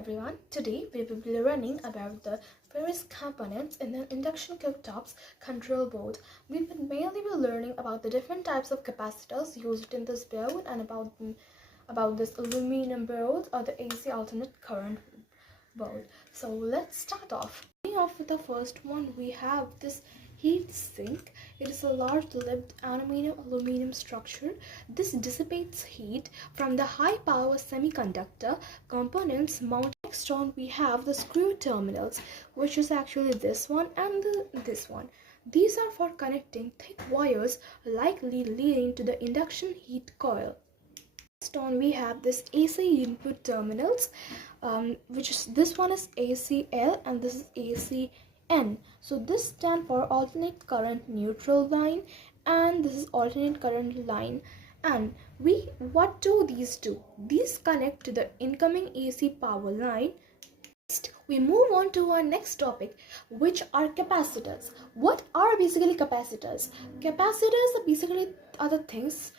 everyone, today we will be learning about the various components in the induction cooktops control board. We will mainly be learning about the different types of capacitors used in this board and about this aluminum board or the AC alternate current board. So let's start off. Starting off with the first one, we have this heat sink. It is a large-lipped aluminum structure. This dissipates heat from the high-power semiconductor components mounted. Next on, we have the screw terminals, which is actually this one and this one. These are for connecting thick wires, likely leading to the induction heat coil. Next on, we have this AC input terminals, which is this one is ACL and this is ACN. So this stands for alternate current neutral line and this is alternate current line. And what do these do? These connect to the incoming AC power line. Next, we move on to our next topic, which are capacitors. What are basically capacitors? Capacitors are basically other things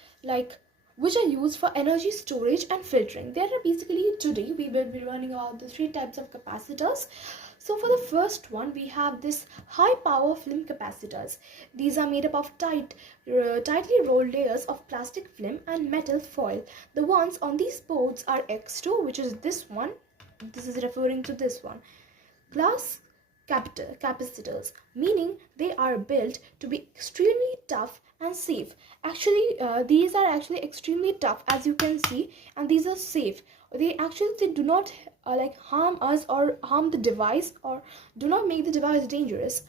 which are used for energy storage and filtering. There are basically, today we will be learning about the three types of capacitors. So for the first one, we have this high power film capacitors. These are made up of tightly rolled layers of plastic film and metal foil. The ones on these boards are X2, which is this one. This is referring to this one. Glass capacitors, meaning they are built to be extremely tough and safe. Actually, these are actually extremely tough, as you can see, and these are safe. They do not harm us or harm the device or do not make the device dangerous.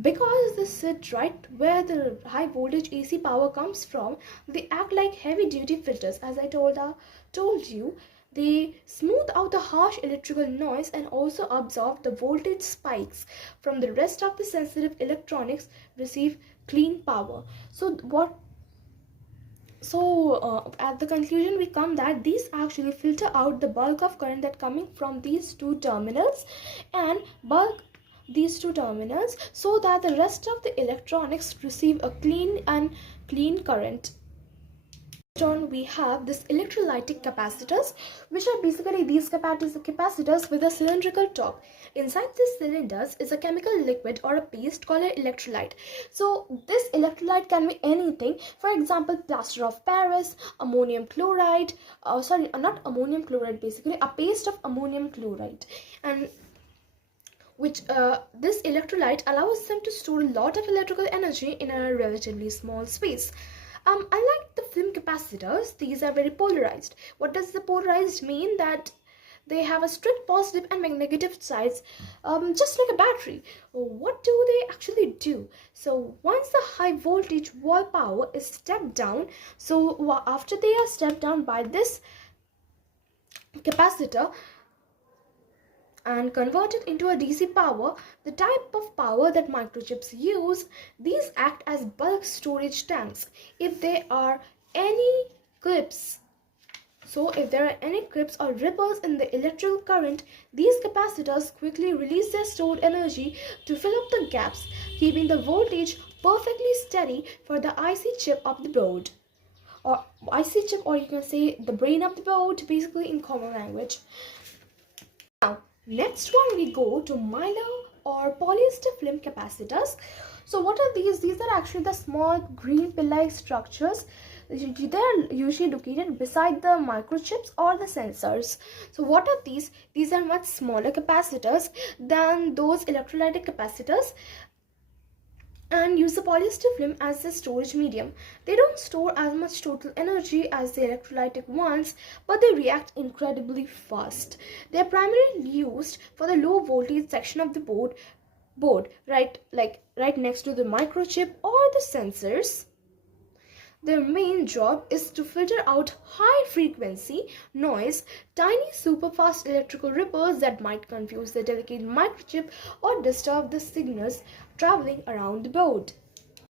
Because they sit right where the high voltage AC power comes from, they act like heavy duty filters. As I told you, they smooth out the harsh electrical noise and also absorb the voltage spikes from the rest of the sensitive electronics, receive clean power. At the conclusion we come that these actually filter out the bulk of current that coming from these two terminals so that the rest of the electronics receive a clean current. On we have this electrolytic capacitors, which are basically these capacitors with a cylindrical top. Inside these cylinders is a chemical liquid or a paste called an electrolyte. So this electrolyte can be anything. For example, plaster of Paris, ammonium chloride, not ammonium chloride, basically a paste of ammonium chloride, and this electrolyte allows them to store a lot of electrical energy in a relatively small space. Unlike the film capacitors, these are very polarized. What does the polarized mean? That they have a strict positive and negative sides, just like a battery. What do they actually do? So once the high voltage wall power is stepped down, so after they are stepped down by this capacitor and converted into a DC power, the type of power that microchips use, these act as bulk storage tanks. If there are any clips or ripples in the electrical current, these capacitors quickly release their stored energy to fill up the gaps, keeping the voltage perfectly steady for the IC chip of the board. Or IC chip, or you can say the brain of the board, basically in common language. Now, next one we go to mylar or polyester film capacitors. So what are these? These are actually the small green pill-like structures. They are usually located beside the microchips or the sensors. So what are these? These are much smaller capacitors than those electrolytic capacitors and use the polyester film as the storage medium. They don't store as much total energy as the electrolytic ones, but they react incredibly fast. They are primarily used for the low voltage section of the board, right next to the microchip or the sensors. Their main job is to filter out high frequency noise, tiny superfast electrical ripples that might confuse the delicate microchip or disturb the signals traveling around the board.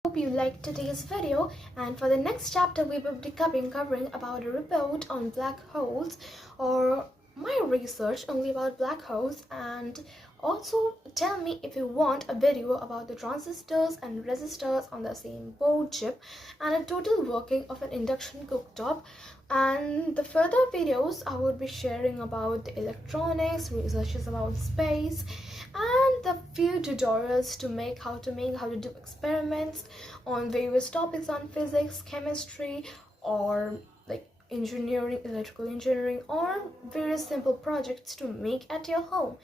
Hope you liked today's video, and for the next chapter we will be covering about a report on black holes or my research only about black holes, and also tell me if you want a video about the transistors and resistors on the same board chip and a total working of an induction cooktop. And the further videos I would be sharing about the electronics, researches about space, and the few tutorials to make how to do experiments on various topics on physics, chemistry, or like engineering, electrical engineering, or various simple projects to make at your home.